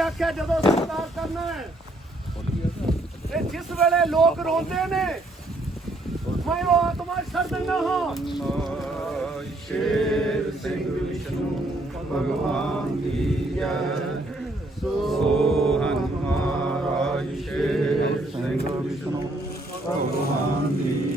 ਆਖਿਆ ਜਦੋਂ ਸਤਿਕਾਰ ਕਰਨਾ ਹੈ, ਤੇ ਜਿਸ ਵੇਲੇ ਲੋਕ ਰੋਂਦੇ ਨੇ, ਮੈਂ ਉਹ ਆਤਮਾ ਛੱਡ ਦਿੰਦਾ ਹਾਂ। ਸ਼ੇਰ ਸਿੰਘ ਵਿਸ਼ਨੂੰ ਭਗਵਾਨ ਦੀ ਜੈ ਸੋ ਹਨੂਮਾਨ ਸ਼ੇਰ ਸਿੰਘ ਵਿਸ਼ਨੂੰ, ਭਗਵਾਨ ਦੀ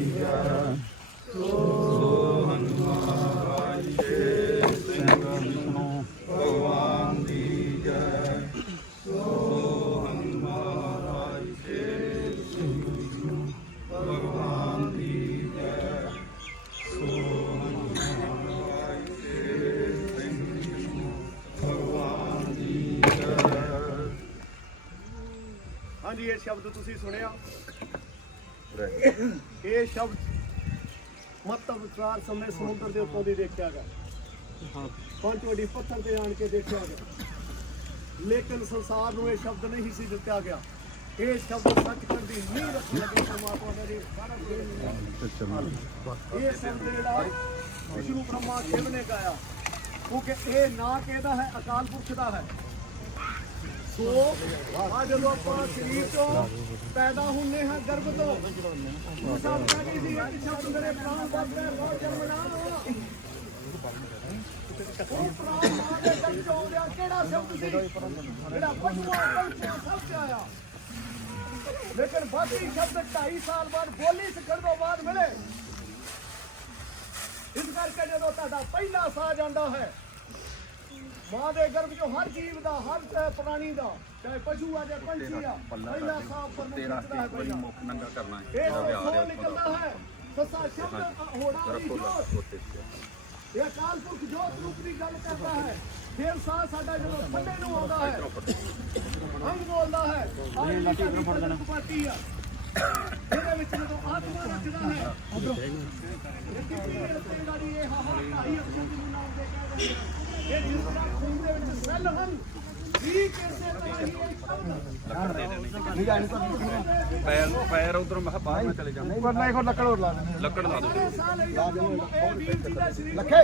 ਹਾਂਜੀ ਇਹ ਸ਼ਬਦ ਤੁਸੀਂ ਸੁਣਿਆ। ਇਹ ਸ਼ਬਦ ਮੱਤਵ ਵਿਚਾਰ ਸਮੇਂ ਸਮੁੰਦਰ ਦੇ ਉੱਤੋਂ ਦੀ ਦੇਖਿਆ ਗਿਆ। ਪੰਜ ਵੱਡੀ ਪੱਥਰ ਤੇ ਆਣ ਕੇ ਦੇਖਿਆ ਗਿਆ। ਲੇਕਿਨ ਸੰਸਾਰ ਨੂੰ ਇਹ ਸ਼ਬਦ ਨਹੀਂ ਸੀ ਦਿੱਤਾ ਗਿਆ। ਇਹ ਸ਼ਬਦ ਸੱਚਖੰਡ ਦੀ ਨੀਂਹ ਰੱਖਣ ਲੱਗੇ ਪਰਮਾਤਮਾ ਨੇ ਸਾਰਾ ਇਹ ਸ਼ਬਦ ਜਿਹੜਾ ਵਿਸ਼ਨੂੰ ਬ੍ਰਹਮਾ ਸ਼ਿਵ ਨੇ ਗਾਇਆ। ਕਿਉਂਕਿ ਇਹ ਨਾਂ ਕਿਹਦਾ ਹੈ ਅਕਾਲ ਪੁਰਖ ਦਾ ਹੈ। ਸੋ ਆ ਜਦੋਂ ਆਪਾਂ ਸਰੀਰ ਤੋਂ ਪੈਦਾ ਹੁੰਨੇ ਹਾਂ, ਗਰਭ ਤੋਂ, ਉਹ ਸਭ ਕਹਿੰਦੀ ਸੀ? ਕਿ ਸ਼ਬਦ ਮੇਰੇ ਪ੍ਰਾਣ ਬਾਪੇ ਬਹੁਤ ਜਨਮਣਾ ਉਹ ਪ੍ਰਾਣ ਮਾਂ ਦੇ ਗਰਭ ਕਿਹੜਾ ਸ਼ਬਦ ਸੀ? ਜਿਹੜਾ ਪਸ਼ੂਆਂ ਪੰਛੀਆਂ ਸਭ ਚ ਆਇਆ। ਲੇਕਿਨ ਬਾਕੀ ਸ਼ਬਦ 2.5 ਸਾਲ ਬਾਅਦ ਬੋਲੀ ਸਿੱਖਣ ਤੋਂ ਬਾਅਦ ਮਿਲੇ। ਇਸ ਕਰਕੇ ਜਦੋਂ ਤੁਹਾਡਾ ਪਹਿਲਾ ਸਾਹ ਜਾਂਦਾ ਹੈ ਮਾਂ ਦੇ ਗਰਭ ਚੋਂ ਹਰ ਜੀਵ ਦਾ ਹਰ ਪ੍ਰਾਣੀ ਦਾ ਚਾਹੇ ਪਸ਼ੂ ਆ ਜਾਂ ਪੰਛੀ ਆ ਪਹਿਲਾ ਸਾਹ ਉੱਪਰ ਨੂੰ ਤੇਰਾ ਇੱਕ ਵਾਰੀ ਮੁੱਖ ਨੰਗਾ ਕਰਨਾ ਇਹ ਹੈ ਤੋਂ ਵਿਆਹ ਸੋ ਦੇ ਨਿਕਲਦਾ ਹੈ ਸੱਸਾ ਸ਼ਬਦ ਹੋੜਾ ਦੀ ਜੋਤ। ਇਹ ਅਕਾਲ ਪੁਰਖ ਜੋਤ ਰੂਪ ਦੀ ਗੱਲ ਕਰਦਾ ਹੈ। ਫਿਰ ਸਾਹ ਸਾਡਾ ਜਦੋਂ ਥੱਲੇ ਨੂੰ ਆਉਂਦਾ ਹੈ। ਅੰਗ ਬੋਲਦਾ ਹੈ। ਆਹ ਜਿਹੜੀ ਸਾਡੀ ਪਲਕ ਪਾਟੀ ਆ। ਇਹਦੇ ਵਿੱਚ ਜਦੋਂ ਆਤਮਾ ਰੱਖਦਾ ਹੈ। ਇਹ ਕਿੰਨੀ ਤੇਰਾ ਦੀ ਇਹ ਹਾਹਾ ਢਾਈ ਅਕਸ਼ਰ ਨੂੰ ਨਾਮ ਦੇ ਕੇ ਜਾਂਦੇ ਇਹ ਜਿਸ ਤਰ੍ਹਾਂ ਖੂਨ ਦੇ ਵਿੱਚ ਸੈੱਲ ਹਨ ਠੀਕ ਇਸੇ ਤਰ੍ਹਾਂ ਹੀ ਇਹ ਸ਼ਬਦ ਪੈਰ ਪੈਰ ਉਧਰ ਮੈਂ ਕਿਹਾ ਬਾਹਰ ਨਾ ਚਲੇ ਜਾਣਾ ਵਰਨਾ ਇੱਕ ਲੱਕੜ ਹੋਰ ਲਾ ਦੇ ਲੱਕੜ ਲਾ ਦਿਓ ਸਾਰੇ ਸਾਹ ਲਈ ਜਾਂਦੇ ਇਹ ਵੀਰ ਜੀ ਦਾ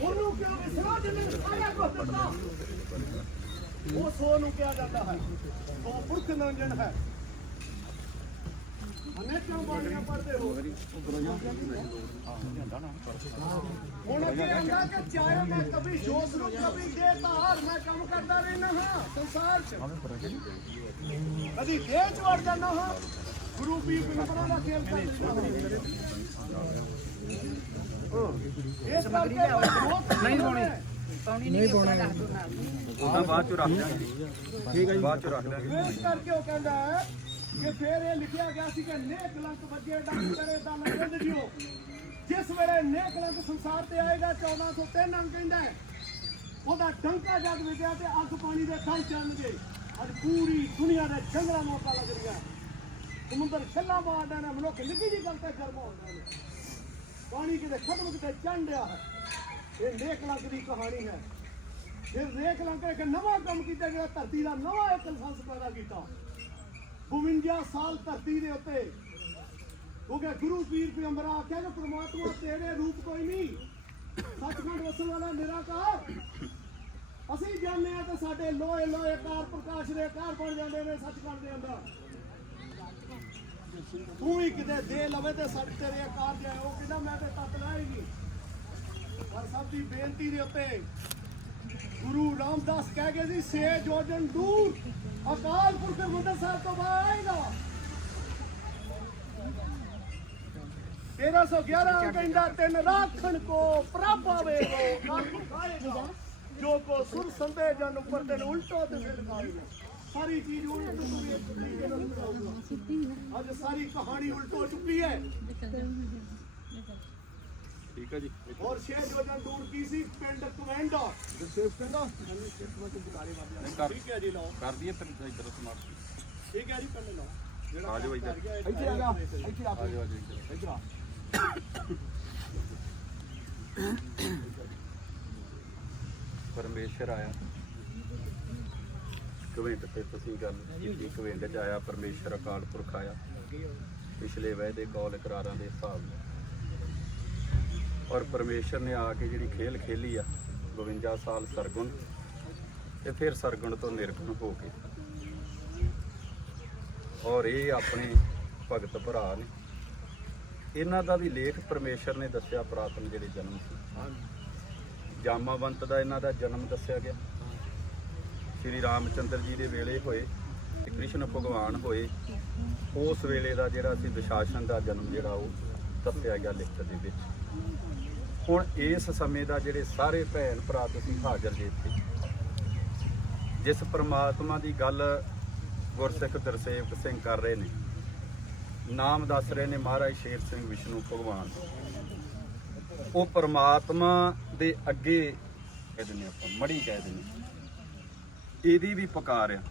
ਉਹਨੂੰ ਕਿਉਂ ਵਿਸਰਾ ਜਿਹਨੇ ਸਾਰਾ ਕੁਝ ਦਿੱਤਾ। ਉਹ ਸੋ ਨੂੰ ਕਿਹਾ ਜਾਂਦਾ ਹੈ। ਉਹ ਪੁਰਖ ਨੰਜਨ ਹੈ। ਅਨੇ ਕਿਉਂ ਬਾਣੀਆਂ ਪੜਦੇ ਹੋ। ਹੁਣ ਅੱਗੇ ਆਂਦਾ ਕਿ ਚਾਹੇ ਮੈਂ ਕभी ਜੋਤ ਨੂੰ ਕभी ਦੇਤਾਰ ਮੈਂ ਕੰਮ ਕਰਦਾ ਰਹਿਣਾ ਹਾਂ ਸੰਸਾਰ 'ਚ। ਕਦੀ ਦੇਹ 'ਚ ਵੜ ਜਾਂਦਾ ਹਾਂ। ਗੁਰੂ ਪੀਰ ਬਿੰਬਰਾਂ ਦਾ ਖੇਲ ਕਰਦਾ ਇਸ ਕਰਕੇ ਨਹੀਂ ਹੋਣੀ ਨਹੀਂ ਪਾਉਣਾ ਉਹਦਾ ਬਾਅਦ ਚ ਰੱਖ ਲਾਂਗੇ ਠੀਕ ਹੈ ਜੀ। ਬਾਅਦ ਚ ਰੱਖ ਲਾਂਗੇ ਇਸ ਕਰਕੇ ਉਹ ਕਹਿੰਦਾ ਹੈ ਕਿ ਫਿਰ ਇਹ ਲਿਖਿਆ ਗਿਆ ਸੀ ਕਿ ਨੇਕ ਲੰਕ ਵੱਜੇ ਡੰਗ ਕਰੇ ਤਾਂ ਨੰਦ ਜਿਓ ਜਿਸ ਵੇਲੇ ਨੇਕ ਲੰਕ ਸੰਸਾਰ ਤੇ ਆਏਗਾ 1403 ਅੰਕ ਕਹਿੰਦਾ ਉਹਦਾ ਡੰਕਾ ਜਦ ਵਿਗਿਆ ਤੇ ਅੱਗ ਪਾਣੀ ਦੇ ਥਲ ਚੰਨਗੇ ਅੱਜ ਪੂਰੀ ਦੁਨੀਆ ਦੇ ਜੰਗਲਾਂ ਨੂੰ ਅੱਗ ਲੱਗ ਰਹੀਆਂ। ਸਮੁੰਦਰ ਛੱਲਾ ਮਾਰਦਾ ਨਾ ਮਨੁੱਖ ਨਿੱਕੀ ਜੀ ਗੱਲ ਤੇ ਗਰਮ ਹੁੰਦਾ ਨੇ ਪਾਣੀ ਕਿਤੇ ਖਤਮ ਕਿਤੇ ਚੰਨ ਰਿਹਾ ਹੈ। ਇਹ ਨੇਕ ਲੰਕ ਦੀ ਕਹਾਣੀ ਹੈ। ਫਿਰ ਨੇਕ ਲੰਕ ਇੱਕ ਨਵਾਂ ਕੰਮ ਕੀਤਾ ਜਿਹੜਾ ਧਰਤੀ ਦਾ ਨਵਾਂ ਇੱਕ ਲਾਇਸੈਂਸ ਪੈਦਾ ਕੀਤਾ। 52 ਸਾਲ ਧਰਤੀ ਦੇ ਉੱਤੇ। ਕਿਉਂਕਿ ਗੁਰੂ ਪੀਰ ਪੈਗੰਬਰ ਆਖਿਆ ਕਿ ਪ੍ਰਮਾਤਮਾ ਤੇਰੇ ਰੂਪ ਕੋਈ ਨਹੀਂ। ਸੱਚਖੰਡ ਵਸਣ ਵਾਲਾ ਨਿਰਾਕਾਰ ਅਸੀਂ ਜਾਣਦੇ ਆ ਤੇ ਸਾਡੇ ਲੋਹੇ ਲੋਹੇ ਕਾਰ ਪ੍ਰਕਾਸ਼ ਦੇ ਕਾਰ ਬਣ ਜਾਂਦੇ ਨੇ ਸੱਚਖੰਡ ਦੇ ਅੰਦਰ। ਤੂੰ ਵੀ ਕਿਤੇ ਦੇ ਲਵੇ ਤੇ ਸੱਚ ਤੇਰੇ ਆਕਾਰ ਜਾਏ। ਉਹ ਕਹਿੰਦਾ, ਮੈਂ ਤੇ ਤਤ ਲਾਏਗੀ ਪਰ ਸਭ ਦੀ ਬੇਨਤੀ ਦੇ ਉੱਤੇ ਗੁਰੂ ਰਾਮਦਾਸ ਕਹਿ ਗਏ ਸੀ, ਸੇ ਜੋਜਨ ਦੂਰ, ਅਕਾਲ ਪੁਰਖ ਗੁਰਦਰ ਸਾਹਿਬ ਤੋਂ ਬਾਹਰ ਆਏਗਾ। 1311 ਕਹਿੰਦਾ, ਤਿੰਨ ਰਾਖਣ ਕੋ ਪ੍ਰਭ ਆਵੇਗੋ ਜੋ ਕੋ ਸੁਰ ਸੰਦੇ, ਜਨ ਉੱਪਰ ਤੇ ਉਲਟੋ ਤੇ ਫਿਰ ਖਾਈ ਸਾਰੀ ਚੀਜ਼ ਉਲਟ ਤੁਰੀ ਇੱਕ ਤਰੀਕੇ ਨਾਲ ਸਮਝਾਊਗਾ। ਅੱਜ ਸਾਰੀ ਕਹਾਣੀ ਉਲਟੋ ਚੁੱਕੀ ਹੈ। ਠੀਕ ਹੈ ਜੀ। ਔਰ ਛੇ ਜੋਜਾਂ ਦੂਰ ਕੀ ਸੀ? ਪਿੰਡ ਕਵੈਂਡਾ। ਸੇਫ ਕਹਿੰਦਾ ਠੀਕ ਹੈ ਜੀ ਲਓ। ਕਰ ਦਈਏ ਫਿਰ ਇੱਧਰ ਸਮਾਪਤ ਠੀਕ ਹੈ ਜੀ ਪਿੰਡ ਲਓ। ਆ ਜਾਓ ਇੱਧਰ। ਇੱਥੇ ਆ ਜਾ। ਇੱਥੇ ਆ। ਆ ਜਾਓ ਆ ਜਾਓ ਇੱਧਰ ਇੱਧਰ ਆ। ਪਰਮੇਸ਼ਰ ਆਇਆ। ਕਵਿੰਡ ਤੇ ਤੁਸੀਂ ਗੱਲ ਕੀਤੀ ਕਵਿੰਡ ਚ ਆਇਆ ਪਰਮੇਸ਼ਰ ਅਕਾਲ ਪੁਰਖ ਆਇਆ। ਪਿਛਲੇ ਵਾਅਦੇ ਕੌਲ ਇਕਰਾਰਾਂ ਦੇ ਹਿਸਾਬ ਨਾਲ। ਔਰ ਪਰਮੇਸ਼ਰ ਨੇ ਆ ਕੇ ਜਿਹੜੀ ਖੇਲ ਖੇਲੀ ਆ 52 ਸਾਲ ਸਰਗੁਣ ਤੇ ਫਿਰ ਸਰਗੁਣ ਤੋਂ ਨਿਰਗੁਣ ਹੋ ਕੇ। ਔਰ ਇਹ ਆਪਣੇ ਭਗਤ ਭਰਾ ਨੇ। ਇਹਨਾਂ ਦਾ ਵੀ ਲੇਖ ਪਰਮੇਸ਼ਰ ਨੇ ਦੱਸਿਆ ਪ੍ਰਾਤਨ ਜਿਹੜੇ ਜਨਮ ਸੀ। ਜਾਮਾਵੰਤ ਦਾ ਇਹਨਾਂ ਦਾ ਜਨਮ ਦੱਸਿਆ ਗਿਆ। ਸ਼੍ਰੀ ਰਾਮਚੰਦਰ ਜੀ ਦੇ ਵੇਲੇ ਹੋਏ ਤੇ ਕ੍ਰਿਸ਼ਨ ਭਗਵਾਨ ਹੋਏ, ਉਸ ਵੇਲੇ ਦਾ ਜਿਹੜਾ ਸੀ ਦਸ਼ਾਸਨ ਦਾ ਜਨਮ ਜਿਹੜਾ ਉਹ ਦੱਸਿਆ ਗਿਆ ਲਿਖਤ ਦੇ ਵਿੱਚ। ਹੁਣ ਇਸ ਸਮੇਂ ਦਾ ਜਿਹੜੇ ਸਾਰੇ ਭੈਣ ਭਰਾ ਤੁਸੀਂ ਹਾਜ਼ਰ ਜੇ ਇੱਥੇ, ਜਿਸ ਪ੍ਰਮਾਤਮਾ ਦੀ ਗੱਲ ਗੁਰਸਿੱਖ ਦਰਸੇਵਕ ਸਿੰਘ ਕਰ ਰਹੇ ਨੇ, ਨਾਮ ਦੱਸ ਰਹੇ ਨੇ ਮਹਾਰਾਜ ਸ਼ੇਰ ਸਿੰਘ ਵਿਸ਼ਨੂੰ ਭਗਵਾਨ। ਉਹ ਪਰਮਾਤਮਾ ਦੇ ਅੱਗੇ ਕਹਿ ਦਿੰਦੇ ਆਪਾਂ ਮੜੀ ਕਹਿ ਦਿੰਦੇ ਇਹਦੀ ਵੀ ਪੁਕਾਰ ਆ।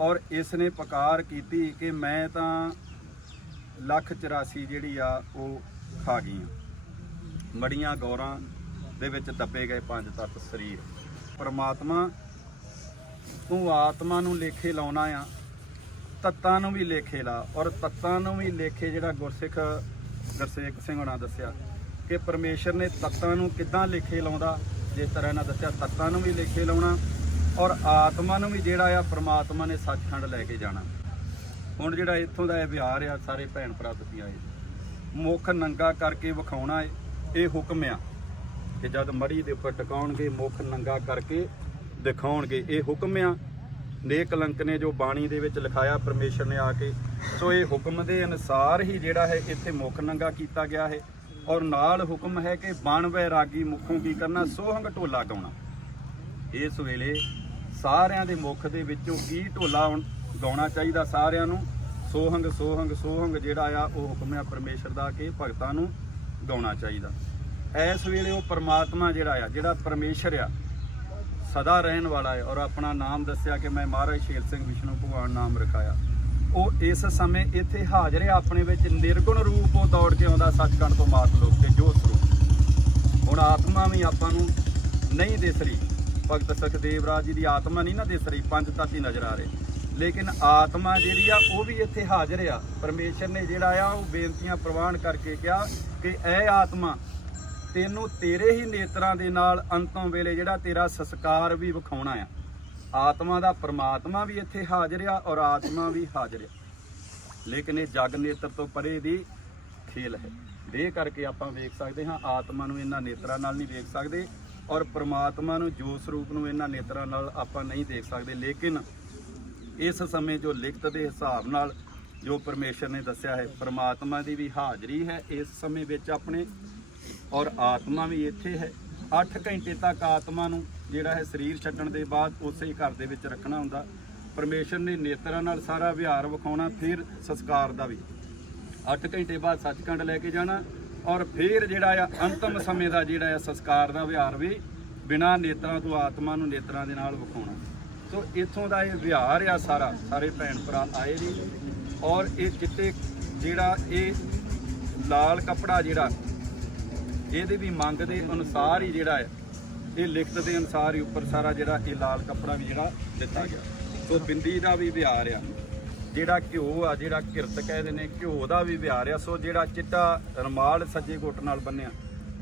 ਔਰ ਇਸ ਨੇ ਪੁਕਾਰ ਕੀਤੀ ਕਿ ਮੈਂ ਤਾਂ ਲੱਖ 84 ਜਿਹੜੀ ਆ, ਉਹ ਖਾ ਗਈ ਆ ਮੜੀਆਂ ਗੌਰਾਂ ਦੇ ਵਿੱਚ ਦੱਬੇ ਗਏ ਪੰਜ ਤੱਤ ਸਰੀਰ। ਪਰਮਾਤਮਾ, ਤੂੰ ਆਤਮਾ ਨੂੰ ਲੇਖੇ ਲਾਉਣਾ ਆ। ਤੱਤਾਂ ਨੂੰ ਵੀ ਲੇਖੇ ਲਾ। ਔਰ ਤੱਤਾਂ ਨੂੰ ਵੀ ਲੇਖੇ ਜਿਹੜਾ ਗੁਰਸਿੱਖ ਗੁਰਸੇਵਕ ਸਿੰਘ ਹੋਣਾ ਦੱਸਿਆ ਕਿ ਪਰਮੇਸ਼ਰ ਨੇ ਤੱਤਾਂ ਨੂੰ ਕਿੱਦਾਂ ਲੇਖੇ ਲਾਉਂਦਾ? ਜਿਸ ਤਰ੍ਹਾਂ ਇਹਨਾਂ ਦੱਸਿਆ, ਤੱਤਾਂ ਨੂੰ ਵੀ ਲੇਖੇ ਲਾਉਣਾ। ਔਰ ਆਤਮਾ ਨੂੰ ਵੀ ਜਿਹੜਾ ਆ ਪ੍ਰਮਾਤਮਾ ਨੇ ਸੱਚਖੰਡ ਲੈ ਕੇ ਜਾਣਾ। ਹੁਣ ਜਿਹੜਾ ਇੱਥੋਂ ਦਾ ਇਹ ਵਿਹਾਰ ਆ, ਸਾਰੇ ਭੈਣ ਭਰਾ ਤੁਸੀਂ ਆਏ। ਮੁੱਖ ਨੰਗਾ ਕਰਕੇ ਵਿਖਾਉਣਾ ਏ, ਇਹ ਹੁਕਮ ਆ ਕਿ ਜਦ ਮੜੀ ਦੇ ਉੱਪਰ ਟਿਕਾਉਣਗੇ, ਮੁੱਖ ਨੰਗਾ ਕਰਕੇ ਦਿਖਾਉਣਗੇ, ਇਹ ਹੁਕਮ ਆ। ਨੇਕ ਕਲੰਕ ਨੇ ਜੋ ਬਾਣੀ ਦੇ ਵਿੱਚ ਲਿਖਾਇਆ, ਪਰਮੇਸ਼ਰ ਨੇ ਆ ਕੇ, ਸੋ ਇਹ ਹੁਕਮ ਦੇ ਅਨੁਸਾਰ ਹੀ ਜਿਹੜਾ ਹੈ, ਇੱਥੇ ਮੁੱਖ ਨੰਗਾ ਕੀਤਾ ਗਿਆ ਹੈ। ਔਰ ਨਾਲ ਹੁਕਮ ਹੈ ਕਿ ਬਣ ਵੈਰਾਗੀ ਮੁਖੋਂ ਕੀ ਕਰਨਾ, ਸੋਹੰਗ ਢੋਲਾ ਗਾਉਣਾ। ਇਸ ਵੇਲੇ ਸਾਰਿਆਂ ਦੇ ਮੁਖ ਦੇ ਵਿੱਚੋਂ ਕੀ ਢੋਲਾ ਹੁਣ ਗਾਉਣਾ ਚਾਹੀਦਾ ਸਾਰਿਆਂ ਨੂੰ? ਸੋਹੰਗ ਸੋਹੰਗ ਸੋਹੰਗ ਜਿਹੜਾ ਆ, ਉਹ ਹੁਕਮ ਆ ਪਰਮੇਸ਼ਰ ਦਾ ਕਿ ਭਗਤਾਂ ਨੂੰ ਗਾਉਣਾ ਚਾਹੀਦਾ। ਇਸ ਵੇਲੇ ਉਹ ਪਰਮਾਤਮਾ ਜਿਹੜਾ ਆ, ਜਿਹੜਾ ਪਰਮੇਸ਼ਰ ਆ, ਸਦਾ ਰਹਿਣ ਵਾਲਾ ਹੈ ਔਰ ਆਪਣਾ ਨਾਮ ਦੱਸਿਆ ਕਿ ਮੈਂ ਮਹਾਰਾਜ ਸ਼ੇਰ ਸਿੰਘ ਵਿਸ਼ਨੂੰ ਭਗਵਾਨ ਨਾਮ ਰਖਾਇਆ। ਉਹ ਇਸ ਸਮੇਂ ਇੱਥੇ ਹਾਜ਼ਰ ਹੈ, ਆਪਣੇ ਵਿੱਚ ਨਿਰਗੁਣ ਰੂਪ ਉਹ ਦੌੜ ਕੇ ਆਉਂਦਾ ਸੱਚਖੰਡ ਤੋਂ ਮਾਤ ਲੋਕ ਤੇ ਜੋਤ ਸਰੂਪ। ਹੁਣ ਆਤਮਾ ਵੀ ਆਪਾਂ ਨੂੰ ਨਹੀਂ ਦਿਸ ਰਹੀ। ਭਗਤ ਸੁਖਦੇਵ ਰਾਜ ਜੀ ਦੀ ਆਤਮਾ ਨਹੀਂ ਨਾ ਦਿਸ ਰਹੀ, ਪੰਜ ਤੱਤ ਹੀ ਨਜ਼ਰ ਆ ਰਹੇ। ਲੇਕਿਨ ਆਤਮਾ ਜਿਹੜੀ ਆ, ਉਹ ਵੀ ਇੱਥੇ ਹਾਜ਼ਰ ਆ। ਪਰਮੇਸ਼ਰ ਨੇ ਜਿਹੜਾ ਆ, ਉਹ ਬੇਨਤੀਆਂ ਪ੍ਰਵਾਨ ਕਰਕੇ ਕਿਹਾ ਕਿ ਐ ਆਤਮਾ ਤੈਨੂੰ ਤੇਰੇ ਹੀ ਨੇਤਰਾਂ ਦੇ ਨਾਲ ਅੰਤੋਂ ਵੇਲੇ ਜਿਹੜਾ ਤੇਰਾ ਸੰਸਕਾਰ ਵੀ ਵਿਖਾਉਣਾ ਆ। ਆਤਮਾ ਦਾ ਪ੍ਰਮਾਤਮਾ ਵੀ ਇੱਥੇ ਹਾਜ਼ਰ ਆ ਔਰ ਆਤਮਾ ਵੀ ਹਾਜ਼ਰ ਆ। ਲੇਕਿਨ ਇਹ ਜਗ ਨੇਤਰ ਤੋਂ ਪਰੇ ਦੀ ਖੇਲ ਹੈ। ਦੇ ਕਰਕੇ ਆਪਾਂ ਵੇਖ ਸਕਦੇ ਹਾਂ, ਆਤਮਾ ਨੂੰ ਇਹਨਾਂ ਨੇਤਰਾਂ ਨਾਲ ਨਹੀਂ ਵੇਖ ਸਕਦੇ। ਔਰ ਪ੍ਰਮਾਤਮਾ ਨੂੰ ਜੋ ਸਰੂਪ ਨੂੰ ਇਹਨਾਂ ਨੇਤਰਾਂ ਨਾਲ ਆਪਾਂ ਨਹੀਂ ਦੇਖ ਸਕਦੇ, ਲੇਕਿਨ ਇਸ ਸਮੇਂ ਜੋ ਲਿਖਤ ਦੇ ਹਿਸਾਬ ਨਾਲ ਜੋ ਪਰਮੇਸ਼ਰ ਨੇ ਦੱਸਿਆ ਹੈ, ਪ੍ਰਮਾਤਮਾ ਦੀ ਵੀ ਹਾਜ਼ਰੀ ਹੈ ਇਸ ਸਮੇਂ ਵਿੱਚ ਆਪਣੇ ਔਰ ਆਤਮਾ ਵੀ ਇੱਥੇ ਹੈ। 8 ਘੰਟੇ ਤੱਕ ਆਤਮਾ ਨੂੰ ਜਿਹੜਾ ਹੈ ਸਰੀਰ ਛੱਡਣ ਦੇ ਬਾਅਦ ਉਸੇ ਹੀ ਘਰ ਦੇ ਵਿੱਚ ਰੱਖਣਾ ਹੁੰਦਾ। ਪਰਮੇਸ਼ਰ ਨੇ ਨੇਤਰਾਂ ਨਾਲ ਸਾਰਾ ਵਿਹਾਰ ਵਿਖਾਉਣਾ, ਫਿਰ ਸੰਸਕਾਰ ਦਾ ਵੀ। 8 ਘੰਟੇ ਬਾਅਦ ਸੱਚਖੰਡ ਲੈ ਕੇ ਜਾਣਾ ਔਰ ਫਿਰ ਜਿਹੜਾ ਆ ਅੰਤਮ ਸਮੇਂ ਦਾ ਜਿਹੜਾ ਆ ਸੰਸਕਾਰ ਦਾ ਵਿਹਾਰ ਵੀ ਬਿਨਾਂ ਨੇਤਰਾਂ ਤੋਂ ਆਤਮਾ ਨੂੰ ਨੇਤਰਾਂ ਦੇ ਨਾਲ ਵਿਖਾਉਣਾ। ਸੋ ਇੱਥੋਂ ਦਾ ਇਹ ਵਿਹਾਰ ਆ ਸਾਰਾ, ਸਾਰੇ ਭੈਣ ਭਰਾ ਆਏ ਜੀ ਔਰ ਇਹ ਚਿੱਟੇ ਜਿਹੜਾ ਇਹ ਲਾਲ ਕਪੜਾ ਜਿਹੜਾ, ਇਹਦੇ ਵੀ ਮੰਗ ਦੇ ਅਨੁਸਾਰ ਹੀ ਜਿਹੜਾ ਹੈ ਇਹ ਲਿਖਤ ਦੇ ਅਨੁਸਾਰ ਹੀ ਉੱਪਰ ਸਾਰਾ ਜਿਹੜਾ ਇਹ ਲਾਲ ਕੱਪੜਾ ਵੀ ਜਿਹੜਾ ਦਿੱਤਾ ਗਿਆ। ਸੋ ਬਿੰਦੀ ਦਾ ਵੀ ਵਿਹਾਰ ਆ। ਜਿਹੜਾ ਘਿਓ ਆ ਜਿਹੜਾ ਕਿਰਤ ਕਹਿੰਦੇ ਨੇ ਘਿਓ ਦਾ ਵੀ ਵਿਹਾਰ ਆ। ਸੋ ਜਿਹੜਾ ਚਿੱਟਾ ਰਮਾਲ ਸੱਜੇ ਗੁੱਟ ਨਾਲ ਬੰਨਿਆ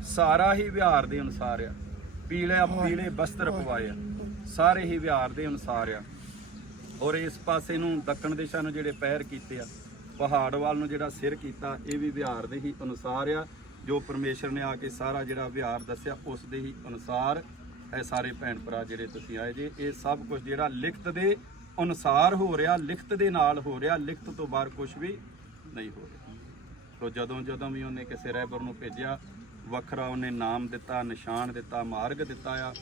ਸਾਰਾ ਹੀ ਵਿਹਾਰ ਦੇ ਅਨੁਸਾਰ ਆ। ਪੀਲੇ ਪੀਲੇ ਬਸਤਰ ਪਵਾਏ ਆ। ਸਾਰੇ ਹੀ ਵਿਹਾਰ ਦੇ ਅਨੁਸਾਰ ਆ। ਔਰ ਇਸ ਪਾਸੇ ਨੂੰ ਦੱਖਣ ਦਿਸ਼ਾ ਨੂੰ ਜਿਹੜੇ ਪੈਰ ਕੀਤੇ ਆ ਪਹਾੜ ਵੱਲ ਨੂੰ ਜਿਹੜਾ ਸਿਰ ਕੀਤਾ ਇਹ ਵੀ ਵਿਹਾਰ ਦੇ ਹੀ ਅਨੁਸਾਰ ਆ। ਜੋ ਪਰਮੇਸ਼ਰ ਨੇ ਆ ਕੇ ਸਾਰਾ ਜਿਹੜਾ ਵਿਹਾਰ ਦੱਸਿਆ ਉਸ ਦੇ ਹੀ ਅਨੁਸਾਰ ਇਹ ਸਾਰੇ ਭੈਣ ਭਰਾ ਜਿਹੜੇ ਤੁਸੀਂ ਆਏ ਜੇ। ਇਹ ਸਭ ਕੁਝ ਜਿਹੜਾ ਲਿਖਤ ਦੇ ਅਨੁਸਾਰ ਹੋ ਰਿਹਾ ਲਿਖਤ ਦੇ ਨਾਲ ਹੋ ਰਿਹਾ ਲਿਖਤ ਤੋਂ ਬਾਹਰ ਕੁਝ ਵੀ ਨਹੀਂ ਹੋ ਰਿਹਾ। ਸੋ ਜਦੋਂ ਜਦੋਂ ਵੀ ਉਹਨੇ ਕਿਸੇ ਰਹਿਬਰ ਨੂੰ ਭੇਜਿਆ ਵੱਖਰਾ ਉਹਨੇ ਨਾਮ ਦਿੱਤਾ ਨਿਸ਼ਾਨ ਦਿੱਤਾ ਮਾਰਗ ਦਿੱਤਾ ਆ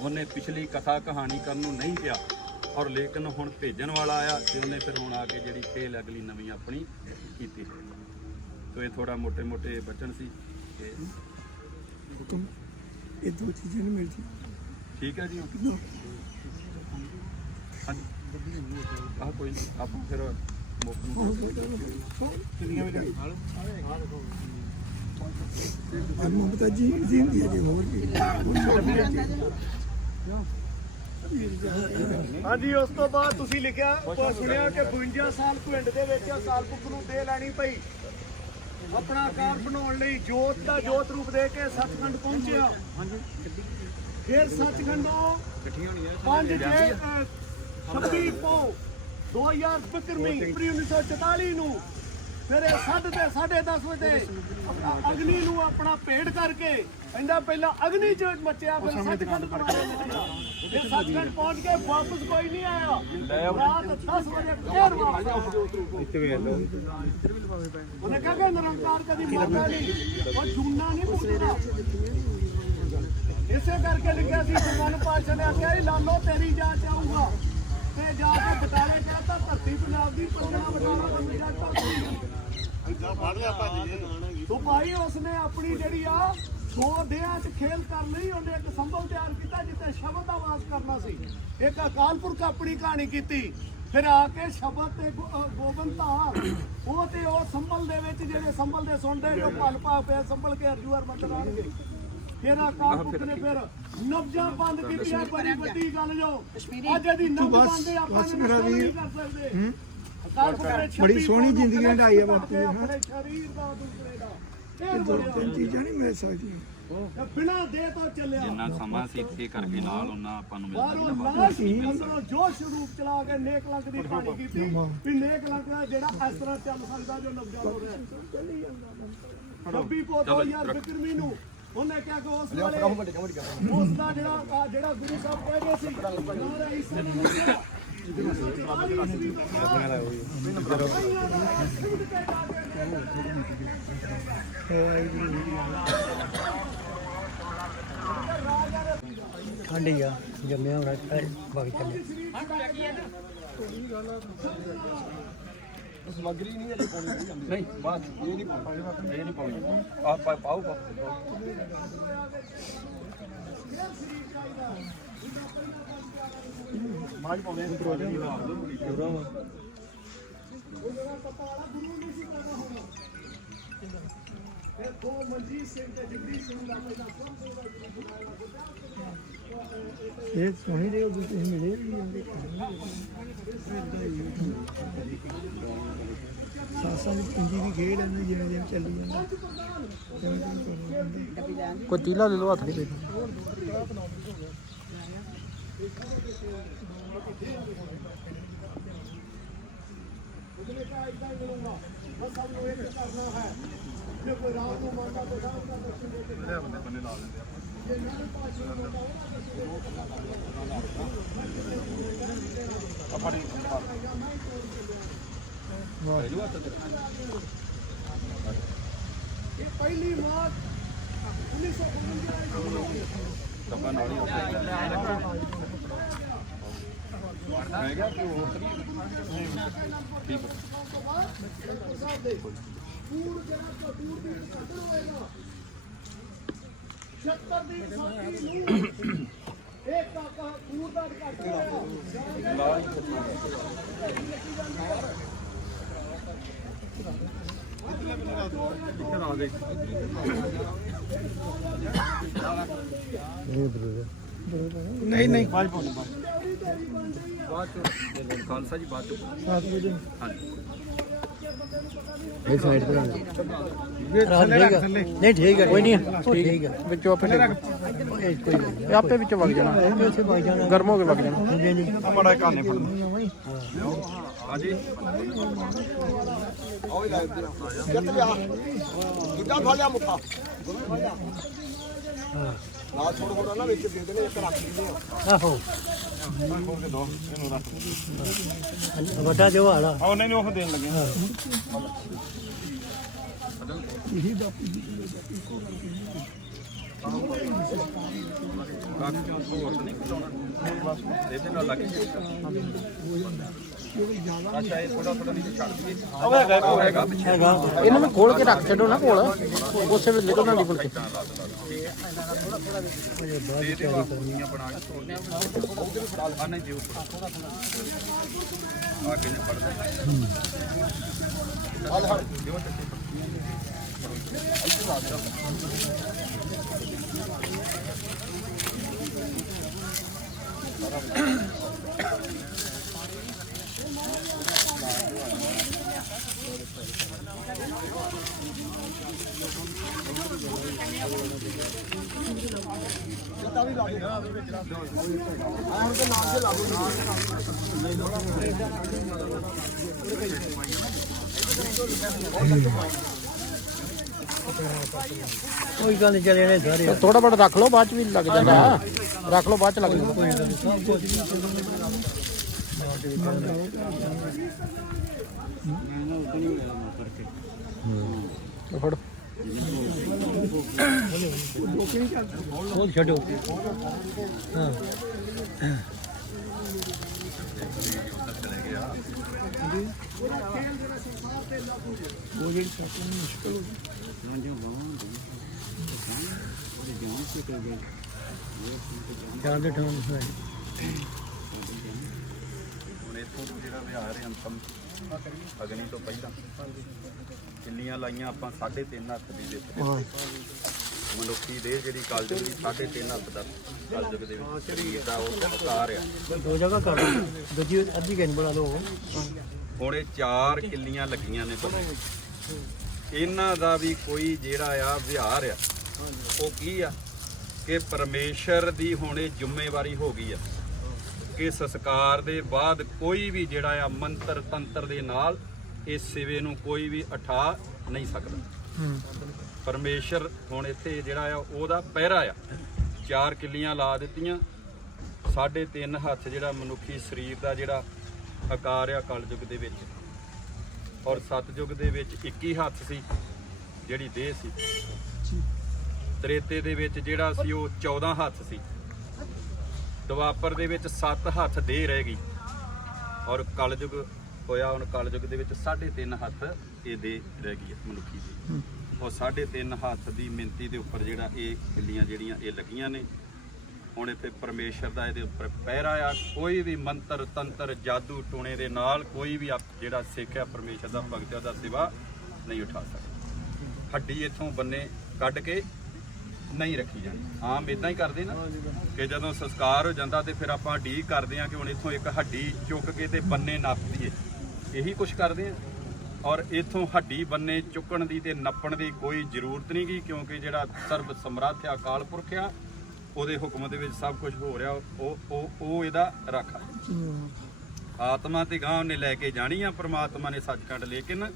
ਉਹਨੇ ਪਿਛਲੀ ਕਥਾ ਕਹਾਣੀ ਕਰਨ ਨੂੰ ਨਹੀਂ ਕਿਹਾ ਔਰ ਲੇਕਿਨ ਹੁਣ ਭੇਜਣ ਵਾਲਾ ਆਇਆ ਤੇ ਉਹਨੇ ਫਿਰ ਹੁਣ ਆ ਕੇ ਜਿਹੜੀ ਖੇਲ ਅਗਲੀ ਨਵੀਂ ਆਪਣੀ ਕੀਤੀ ਤੋ ਇਹ ਥੋੜਾ ਮੋਟੇ ਮੋਟੇ ਬਚਨ ਸੀ। ਤੇ ਹੁਕਮ ਇਹ ਦੋ ਚੀਜ਼ਾਂ ਨਹੀਂ ਮਿਲਦੀ ਠੀਕ ਹੈ ਜੀ। ਹਾਂਜੀ। ਆਹ ਕੋਈ ਨੀ, ਆਪਾਂ ਫਿਰ ਮੁੱਖ ਨੂੰ ਮਮਤਾ ਜੀ ਜਿੰਦੀ ਹੈ ਜੀ ਹੋਰ ਕੀ। ਹਾਂਜੀ ਉਸ ਤੋਂ ਬਾਅਦ ਤੁਸੀਂ ਲਿਖਿਆ ਉਹ ਸੁਣਿਆ ਕਿ 52 ਸਾਲ ਪਿੰਡ ਦੇ ਵਿੱਚ ਅਕਾਲ ਪੁਰਖ ਨੂੰ ਦੇ ਲੈਣੀ ਪਈ। ਆਪਣਾ ਆਕਾਰ ਬਣਾਉਣ ਲਈ ਜੋਤ ਦਾ ਜੋਤ ਰੂਪ ਦੇ ਕੇ ਸੱਚਖੰਡ ਪਹੁੰਚਿਆ। ਫਿਰ ਸੱਚਖੰਡੋਂ ਪੰਜ ਜੇ 26 ਪੋ 2000 ਬਿਕਰਮੀ ਅਪ੍ਰੈਲ 1944 ਨੂੰ ਫਿਰ ਇਹ ਸਾਢੇ ਤੇ 10:30 ਵਜੇ ਅਗਨੀ ਨੂੰ ਆਪਣਾ ਭੇਟ ਕਰਕੇ ਕਹਿੰਦਾ ਪਹਿਲਾਂ ਅਗਨੀ ਚ ਮੱਚਿਆ ਫਿਰ ਸੱਚਖੰਡ ਬਣਾਇਆ ਫਿਰ ਸੱਚਖੰਡ ਪਹੁੰਚ ਕੇ ਵਾਪਸ ਕੋਈ ਨਹੀਂ ਆਇਆ। ਰਾਤ 10 ਵਜੇ ਫੇਰ ਵਾਪਸ ਉਹਨੇ ਕਿਹਾ ਕਿ ਨਿਰੰਕਾਰ ਕਦੀ ਮਰਦਾ ਨਹੀਂ। ਉਹ ਜੂਨਾ ਨਹੀਂ ਮੁੱਕਦਾ ਇਸੇ ਕਰਕੇ ਲਿਖਿਆ ਸੀ ਗੁਰਨਾਨਕ ਪਾਤਸ਼ਾਹ ਨੇ ਆਖਿਆ ਇਹ ਲਾਲੋ ਤੇਰੀ ਜਾਨ ਚਾਹੂੰਗਾ ਤੇ ਜਾ ਕੇ ਬਟਾਲੇ ਗਿਆ ਤਾਂ ਧਰਤੀ ਪੰਜਾਬ ਦੀ ਪੰਜਣਾ ਬਟਾਲਾ ਬਣ ਜਾ ਇੱਦਾਂ ਫੜ ਲਿਆ ਭੱਜ ਤੋ ਭਾਈ ਉਸਨੇ ਆਪਣੀ ਜਿਹੜੀ ਆ ਦੋ ਦਿਆਂ ਚ ਖੇਲ ਕਰ ਲਈ ਉਹਨੇ ਇੱਕ ਸੰਭਵ ਤਿਆਰ ਕੀਤਾ ਜਿੱਤੇ ਸ਼ਬਦ ਦਾ ਵਾਸ ਕਰਨਾ ਸੀ। ਇੱਕ ਅਕਾਲ ਪੁਰਖ ਆਪਣੀ ਕਹਾਣੀ ਕੀਤੀ। ਫਿਰ ਆ ਕੇ ਸ਼ਬਦ ਤੇ ਗੋਬਿੰਦ ਧਾਰ ਉਹ ਤੇ ਉਹ ਸੰਭਲ ਦੇ ਵਿੱਚ ਜਿਹੜੇ ਸੰਭਲ ਦੇ ਸੁਣਦੇ ਜੋ ਪਲ ਪਾ ਪਿਆ ਸੰਭਲ ਕੇ ਅਰਜੂਰ ਮੰਦਰ ਆਣਗੇ ਫਿਰ ਅਕਾਲ ਪੁਰਖ ਨੇ ਫਿਰ ਨਬਜਾਂ ਬੰਦ ਕੀਤੀਆਂ ਬੜੀ ਵੱਡੀ ਗੱਲ ਜੋ। ਅੱਜ ਇਹਦੀ ਨਬਜ ਬੰਦ ਹੈ, ਆਪਾਂ ਨੇ ਨਸ਼ਾ ਨਹੀਂ ਕਰ ਸਕਦੇ। ਅਕਾਲ ਪੁਰਖ ਨੇ ਬੜੀ 26 ਸੋਹਣੀ ਨੂੰ ਜ਼ਿੰਦਗੀ ਹੰਢਾਈ ਆ ਬਾਪੂ ਨੇ, ਹੈਂ। ਆਪਣੇ ਸਰੀਰ ਦਾ ਦੂਸਰੇ ਦਾ। ਇਹ ਬੋਲਿਆ ਤਿੰਨ ਚੀਜ਼ਾਂ ਨਹੀਂ ਮਿਲ ਸਕਦੀਆਂ। ਬਿਨਾ ਦੇ ਤੋਂ ਚੱਲਿਆ। ਜਿੰਨਾ ਸਮਾਂ ਸੀ ਇੱਥੇ ਕਰਕੇ ਨਾਲ ਉਹਨਾਂ ਆਪਾਂ ਨੂੰ ਮਿਲਦਾ ਬਾਹਰੋਂ ਲਾਸ਼ ਅੰਦਰੋਂ ਜੋਸ਼ ਰੂਪ ਚਲਾ ਕੇ ਨੇਕ ਲੰਕ ਦੀ ਕਹਾਣੀ ਕੀਤੀ ਵੀ ਨੇਕ ਦਾ ਜਿਹੜਾ ਇਸ ਤਰ੍ਹਾਂ ਚੱਲ ਸਕਦਾ ਜੋ ਨਵਜਾਨ ਹੋ ਰਿਹਾ। ਰੱਬੀ ਪੋ 2000 ਬਿਕਰਮੀ ਨੂੰ ਉਹਨੇ ਕਿਹਾ ਕਿ ਉਸ ਵੇਲੇ ਉਸ ਦਾ ਜਿਹੜਾ ਆ ਜਿਹੜਾ ਗੁਰੂ ਸਾਹਿਬ ਕਹਿ ਗਏ ਸੀ ਨਾਰਾ ਈਸਾ ਨੂੰ ਮੁਕਿਆ ਠੰਡੀ ਆ ਜੰਮਿਆ ਹੋਣਾ ਵਗ ਚੱਲੇ ਸਮਗਰੀ ਨਹੀਂ ਅਜੇ ਪਾਉਣੀ ਨਹੀਂ ਜਾਂਦੀ। ਨਹੀਂ। ਬਾਤ ਇਹ ਨਹੀਂ ਪਾਉਣੀ ਇਹ ਨਹੀਂ ਪਾਉਣੀ ਆਹ ਪਾ- ਪਾਓ ਬਾਜ ਪਾਉਂਦੇ ਨੇ ਪ੍ਰੋਜੈਕਟ ਦੋ ਮਨਜੀਤ ਸਿੰਘ ਤੇ ਜਗਦੀਸ਼ ਸਿੰਘ ਦਾ ਪਹਿਲਾ ਇਹ ਸੋਹਣੀ ਦੇ ਤੁਸੀਂ ਮਿਲੇ ਵੀ ਜਾਂਦੇ ਸਾਸਾਂ ਦੀ ਪੁੰਜੀ ਦੀ ਖੇਡ ਹੈ ਜਿਵੇਂ ਜਿਵੇਂ ਚੱਲੀ ਜਾਂਦਾ। ਕੋਈ ਤੀਲਾ ਲੈ ਲਓ ਹੱਥ ਦੇ। ਉਹਨੇ ਕਹਾ ਇਦਾਂ ਹੀ ਮਿਲੂੰਗਾ ਬਸ ਸਾਨੂੰ ਇੱਕ ਕਰਨਾ ਹੈ ਜੇ ਕੋਈ ਰਾਤ ਨੂੰ ਮੰਨਦਾ ਤਾਂ ਰਾਤ ਦਾ ਦਰਸ਼ਨ ਦੇ ਕੇ ਲੈ ਬੰਦੇ ਬੰਦੇ ਲਾ ਲੈਂਦੇ ਆ ਆਪਣੀ ਭੇਜੋ ਹੱਥ ਤੇ ਇਹ ਪਹਿਲੀ ਮਾਰਚ 1949 ਨੂੰ ਡੱਬਾ 76 ਦੀ ਵਿਸਾਖੀ ਨੂੰ ਇੱਕ ਕਾਕਾ ਪੂਰ ਦਾ ਘਟ ਨਹੀਂ ਨਹੀਂ। ਬਾਅਦ ਚ ਖਾਲਸਾ ਜੀ ਬਾਅਦ ਚ। ਹਾਂਜੀ। ਇਹ ਸਾਈਡ ਤੇ ਰੱਖ ਠੀਕ ਆ ਨਹੀਂ ਠੀਕ ਆ ਕੋਈ ਨਹੀਂ। ਠੀਕ ਆ ਵਿੱਚੋਂ ਆਪੇ ਇਹ ਆਪੇ ਵਿੱਚੋਂ ਵਗ ਜਾਣਾ। ਗਰਮ ਹੋ ਕੇ ਵਗ ਜਾਣਾ। ਹਾਂਜੀ ਹਾਂਜੀ ਮਾੜਾ ਕਾਨੇ ਫੜਨਾ ਹਾਂਜੀ ਜੱਟ ਲਿਆ ਦੂਜਾ ਫੜ ਲਿਆ ਮੁੱਠਾ ਨਾਲ ਥੋੜਾ ਥੋੜਾ ਨਾ ਵਿੱਚ ਦੇ ਦੇਣੇ ਇੱਕ ਰੱਖ ਦਿੰਦੇ ਆ। ਆਹੋ। ਖੋਲ ਕੇ ਦੋ ਇਹਨੂੰ ਰੱਖ ਵੱਡਾ ਜੋ ਹਾਲਾ ਆਹ ਨਹੀਂ ਉਹ ਦੇਣ ਲੱਗੇ। ਇਹਦੇ ਨਾਲ ਲੱਗ ਗਿਆ ਅੱਛਾ ਇਹ ਥੋੜਾ ਥੋੜਾ ਨਹੀਂ ਛੱਡ ਦਈਏ ਉਹ ਹੈਗਾ ਪਿੱਛੇ ਇਹਨਾਂ ਨੂੰ ਖੋਲ ਕੇ ਰੱਖ ਛੱਡੋ ਨਾ ਕੋਲ ਉਸੇ ਵੇਲੇ ਨਿਕਲਣਾ ਨਹੀਂ ਬੁਲ ਕੇ ਦੇ ਕੋਈ ਗੱਲ ਨਹੀਂ ਚਲੇ ਨੇ ਸਾਰੇ ਥੋੜਾ ਬੜਾ ਰੱਖ ਲਓ, ਬਾਅਦ ਚ ਵੀ ਲੱਗ ਜਾਂਦਾ। ਰੱਖ ਲਓ, ਬਾਅਦ ਚ ਲੱਗ ਜਾਂਦਾ। ਹੂੰ ਫੜ ਉਹ ਛੱਡੋ ਹਾਂ ਚਾਰ ਦੇ ਠਾਂ ਹੈ। ਇੱਥੋਂ ਜਿਹੜਾ ਵਿਹਾਰ ਹੈ ਅੰਤਮ ਅਗਨੀ ਤੋਂ ਪਹਿਲਾਂ। ਕਿੱਲੀਆਂ ਲਾਈਆਂ ਆਪਾਂ 3.5 ਹੱਥ ਦੀ ਦਿੱਤੇ ਮਨੁੱਖੀ ਦੇਹ ਜਿਹੜੀ ਕਲਯੁਗ ਦੀ 3.5 ਹੱਥ ਦਾ ਕਲਯੁਗ ਦੇ ਵਿੱਚ ਸਰੀਰ ਦਾ ਉਹ ਆਕਾਰ ਆ। ਦੋ ਜਗ੍ਹਾ ਕਰ ਦੂਜੀ ਅੱਧੀ ਕੈਨ ਬਣਾ ਲਓ। ਹੁਣ ਇਹ ਚਾਰ ਕਿੱਲੀਆਂ ਲੱਗੀਆਂ ਨੇ ਬੰਦੇ ਇਹਨਾਂ ਦਾ ਵੀ ਕੋਈ ਜਿਹੜਾ ਆ ਵਿਹਾਰ ਆ ਉਹ ਕੀ ਆ? ਕਿ ਪਰਮੇਸ਼ਰ ਦੀ ਹੁਣ ਇਹ ਜ਼ਿੰਮੇਵਾਰੀ ਹੋ ਗਈ ਆ। ਕਿ ਸੰਸਕਾਰ ਦੇ ਬਾਅਦ ਕੋਈ ਵੀ ਜਿਹੜਾ ਆ ਮੰਤਰ ਤੰਤਰ ਦੇ ਨਾਲ ਇਸ ਸਿਵੇ ਨੂੰ ਕੋਈ ਵੀ ਉਠਾ ਨਹੀਂ ਸਕਦਾ। ਪਰਮੇਸ਼ਰ ਹੁਣ ਇੱਥੇ ਜਿਹੜਾ ਆ ਉਹਦਾ ਪਹਿਰਾ ਆ। ਚਾਰ ਕਿੱਲੀਆਂ ਲਾ ਦਿੱਤੀਆਂ। ਸਾਢੇ ਤਿੰਨ ਹੱਥ ਜਿਹੜਾ ਮਨੁੱਖੀ ਸਰੀਰ ਦਾ ਜਿਹੜਾ ਆਕਾਰ ਆ ਕਲਯੁਗ ਦੇ ਵਿੱਚ। ਔਰ ਸਤਯੁਗ ਦੇ ਵਿੱਚ 21 ਹੱਥ ਸੀ ਜਿਹੜੀ ਦੇਹ ਸੀ। ਤ੍ਰੇਤੇ ਦੇ ਵਿੱਚ ਜਿਹੜਾ ਸੀ ਉਹ 14 ਹੱਥ ਸੀ। ਦਵਾਪਰ ਦੇ ਵਿੱਚ 7 ਹੱਥ ਦੇਹ ਰਹਿ ਗਈ ਔਰ ਕਲਯੁਗ ਹੋਇਆ ਹੁਣ ਕਲਯੁਗ ਦੇ ਵਿੱਚ 3.5 ਹੱਥ ਇਹ ਦੇ ਰਹਿ ਗਈ ਹੈ ਮਨੁੱਖੀ ਦੀ ਉਹ 3.5 ਹੱਥ ਦੀ ਮਿੰਤੀ ਦੇ ਉੱਪਰ ਜਿਹੜਾ ਇਹ ਕਿੱਲੀਆਂ ਜਿਹੜੀਆਂ ਇਹ ਲੱਗੀਆਂ ਨੇ ਹੁਣ ਇੱਥੇ ਪਰਮੇਸ਼ਰ ਦਾ ਇਹਦੇ ਉੱਪਰ ਪਹਿਰਾ ਆ। ਕੋਈ ਵੀ ਮੰਤਰ ਤੰਤਰ ਜਾਦੂ ਟੂਣੇ ਦੇ ਨਾਲ ਕੋਈ ਵੀ ਜਿਹੜਾ ਸਿੱਖ ਆ ਪਰਮੇਸ਼ਰ ਦਾ ਭਗਤ ਉਹਦਾ ਸਿਵਾ ਨਹੀਂ ਉਠਾ ਸਕਦਾ। ਹੱਡੀ ਇੱਥੋਂ ਬੰਨੇ ਕੱਢ ਕੇ ਨਹੀਂ ਰੱਖੀ ਜਾਣੀ। ਆਮ ਇਦਾਂ ਹੀ ਕਰਦੇ ਨਾ ਕਿ ਜਦੋਂ ਸੰਸਕਾਰ ਹੋ ਜਾਂਦਾ ਤੇ ਫਿਰ ਆਪਾਂ ਡੀ ਕਰਦੇ ਆ ਕਿ ਹੁਣ ਇੱਥੋਂ ਇੱਕ ਹੱਡੀ ਚੁੱਕ ਕੇ ਤੇ ਬੰਨੇ ਨੱਪ ਦਈਏ। ਇਹੀ ਕੁਝ ਕਰਦੇ ਆ ਔਰ ਇਥੋਂ ਹੱਡੀ ਬੰਨੇ ਚੁੱਕਣ ਦੀ ਤੇ ਨੱਪਣ ਦੀ ਕੋਈ ਜ਼ਰੂਰਤ ਨਹੀਂ ਗੀ, ਕਿਉਂਕਿ ਜਿਹੜਾ ਸਰਬ ਸਮਰੱਥ ਆ, ਅਕਾਲ ਪੁਰਖ ਆ, ਉਹਦੇ ਹੁਕਮ ਦੇ ਵਿੱਚ ਸਭ ਕੁਝ ਹੋ ਰਿਹਾ। ਉਹ ਉਹ ਉਹ ਇਹਦਾ ਰਾਖਾ ਆਤਮਾ ਤੇ ਗਾਂ ਨੇ ਲੈ ਕੇ ਜਾਣੀ ਆ, ਪ੍ਰਮਾਤਮਾ ਨੇ ਸੱਚਖੰਡ ਲੇਕਿਨ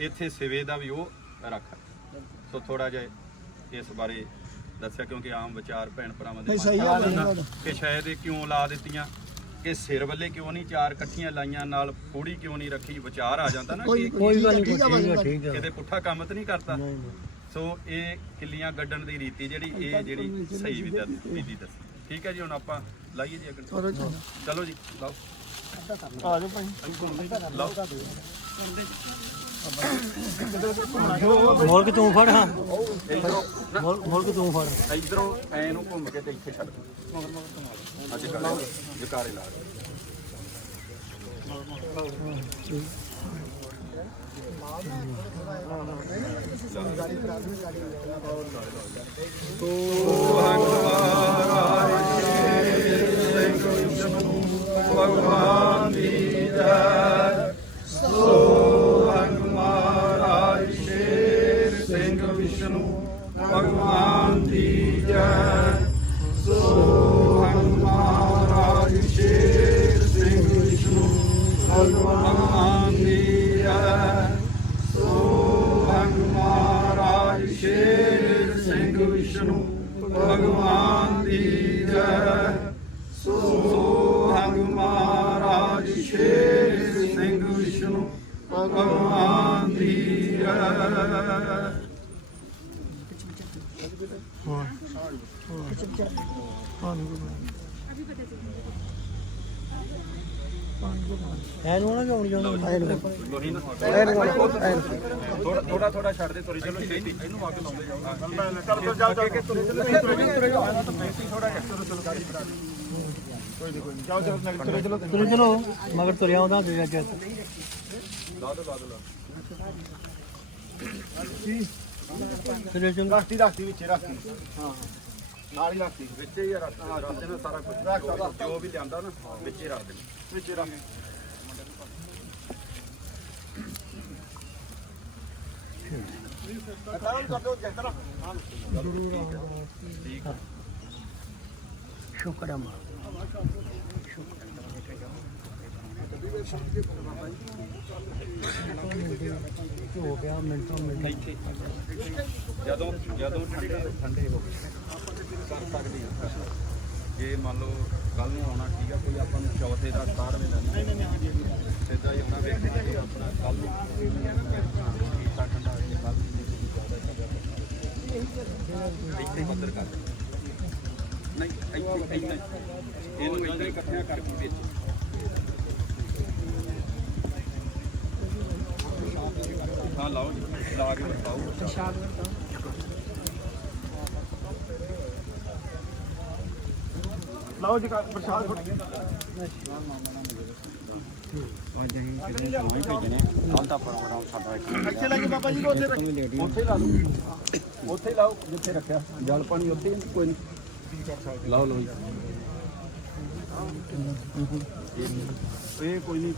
ਇੱਥੇ ਸਿਵੇ ਦਾ ਵੀ ਉਹ ਰਾਖਾ ਸੋ ਥੋੜਾ ਜਿਹਾ ਇਸ ਬਾਰੇ ਦੱਸਿਆ ਕਿਉਂਕਿ ਆਮ ਵਿਚਾਰ ਭੈਣ ਭਰਾਵਾਂ ਦੇ ਆ ਕਿ ਸ਼ਾਇਦ ਇਹ ਕਿਉਂ ਲਾ ਦਿੱਤੀਆਂ ਕਿ ਸਿਰ ਵੱਲੇ ਕਿਉਂ ਨਹੀਂ ਚਾਰ ਇਕੱਠੀਆਂ ਲਾਈਆਂ ਨਾਲ ਫੋੜੀ ਕਿਉਂ ਨਹੀਂ ਰੱਖੀ ਵਿਚਾਰ ਆ ਜਾਂਦਾ ਨਾ ਕਿ ਕੋਈ ਗੱਲ ਨਹੀਂ ਠੀਕ ਹੈ ਠੀਕ ਹੈ ਕਿਤੇ ਪੁੱਠਾ ਕੰਮ ਤਾਂ ਨਹੀਂ ਕਰਤਾ। ਸੋ ਇਹ ਕਿੱਲੀਆਂ ਗੱਡਣ ਦੀ ਰੀਤੀ ਜਿਹੜੀ ਇਹ ਜਿਹੜੀ ਸਹੀ ਵਿਦਿਆ ਵਿਧੀ ਦੱਸੀ। ਠੀਕ ਹੈ ਜੀ ਹੁਣ ਆਪਾਂ ਲਾਈਏ ਜੀ ਅੱਗੇ ਚਲੋ ਜੀ ਲਾਓ। ਆ ਜਾਓ ਭਾਈ। ਲਾਓ। ਮੋਲ ਕਿ ਤੂੰ ਫੜ ਹਾਂ। ਮੋਲ ਮੋਲ ਕਿ ਤੂੰ ਫੜ। ਇਧਰੋਂ ਐ ਨੂੰ ਘੁੰਮ ਕੇ ਤੇ ਇੱਥੇ ਛੱਡ ਅੱਜ ਕਾਲੇ ਜਕਾਰੇ ਲਾ ਭਗਵਾਨ ਭਗਵਾਨ ਦੀ ਨਾ ਜਾਉਣ ਜਾਣਾ ਐਨੂੰ ਥੋੜਾ ਥੋੜਾ ਥੋੜਾ ਛੱਡ ਦੇ ਤੁਰੇ ਚਲੋ ਇਹਨੂੰ ਵਾਪਸ ਲਾਉਂਦੇ ਜਾਓ ਚੱਲ ਚੱਲ ਚੱਲ ਚੱਲ ਤੁਰੇ ਚਲੋ ਤੁਰੇ ਜਾਓ ਤਾਂ ਬੇਤੀ ਥੋੜਾ ਜਿਹਾ ਚਲੋ ਚਲੋ ਗਾੜੀ ਬਣਾ ਕੋਈ ਨਹੀਂ ਕੋਈ ਨਹੀਂ ਜਾਓ ਚਲੋ ਤੁਰੇ ਚਲੋ ਤੁਰੇ ਚਲੋ ਮਗਰ ਤੁਰਿਆ ਆਉਂਦਾ ਅੱਗੇ ਅੱਗੇ ਚਲੋ ਚਲੋ ਰੱਖਤੀ ਰੱਖਤੀ ਵਿੱਚ ਰੱਖਤੀ ਹਾਂ। ਨਾਲ ਹੀ ਰੱਖਤੀ ਵਿੱਚ ਹੀ ਰੱਖ ਰੱਖ ਦੇਣਾ ਸਾਰਾ ਕੁਝ ਜੋ ਵੀ ਲਿਆਂਦਾ ਨਾ ਵਿੱਚ ਹੀ ਰੱਖ ਦੇਣਾ ਵਿੱਚ ਰੱਖ ਅਤਾਂ ਕਰ ਦੋ ਜੰਤਰਾ ਸ਼ੁਕਰ ਹੈ ਮਾਂ। ਹੋ ਗਿਆ ਮਿੰਟੋਂ ਮਿੰਟ ਜਦੋਂ ਜਦੋਂ ਠੰਡੇ ਠੰਡੇ ਹੋ ਗਏ ਕਰ ਸਕਦੇ ਹਾਂ ਜੇ ਮੰਨ ਲਓ ਕੱਲ ਨੂੰ ਆਉਣਾ ਠੀਕ ਆ, ਕੋਈ ਆਪਾਂ ਨੂੰ ਚੌਥੇ ਦਾ ਸਟਾਰ ਵੇਲਾ ਨਹੀਂ ਨਹੀਂ ਸਿੱਧਾ ਹੀ ਆਉਣਾ ਵੇਖਣਾ ਕਿ ਆਪਣਾ ਕੱਲ ਨੂੰ ਕੀਤਾ ਠੰਡਾ ਹੋ ਗਿਆ ਕੱਲ ਨੂੰ ਨਹੀਂ ਜ਼ਿਆਦਾ ਚੱਲਿਆ ਇੱਥੇ ਬੱਦਰ ਕਰ ਨਹੀਂ, ਇੱਥੇ ਇੱਥੇ ਇਹਨੂੰ ਇੱਥੇ ਇਕੱਠਿਆਂ ਕਰਕੇ ਵਿੱਚ। ਹਾਂ ਲਾਓ ਜੀ ਲਾ ਕੇ ਵਰਤਾਓ ਲਓ ਜੀ ਪ੍ਰਸ਼ਾਦ ਫੁੱਟ ਇੱਥੇ ਲੈ ਬਾਬਾ ਜੀ ਉੱਥੇ ਰੱਖ ਉੱਥੇ ਲਾ ਲਓ ਉੱਥੇ ਲਾਓ ਜਿੱਥੇ ਰੱਖਿਆ ਜਲ ਪਾਣੀ ਉੱਥੇ ਕੋਈ ਨਹੀਂ ਲਾਓ ਲਓ ਜੀ। ਇਹ ਕੋਈ ਨਹੀਂ।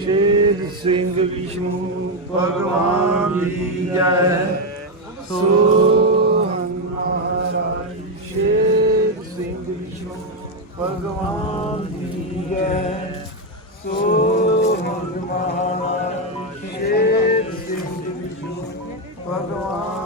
ਸ਼ੇਰ ਸਿੰਘ ਵਿਸ਼ਨੂੰ ਭਗਵਾਨ ਦੀ ਜੈ। ਸੋ ਮਹਾਰਾਜ ਸ਼ੇਰ ਸਿੰਘ ਵਿਸ਼ਨੂੰ ਭਗਵਾਨ ਦੀ ਜੈ। ਸੋ ਮਹਾਰਾਜ ਸ਼ੇਰ ਸਿੰਘ ਵਿਸ਼ਨੂੰ ਭਗਵਾਨ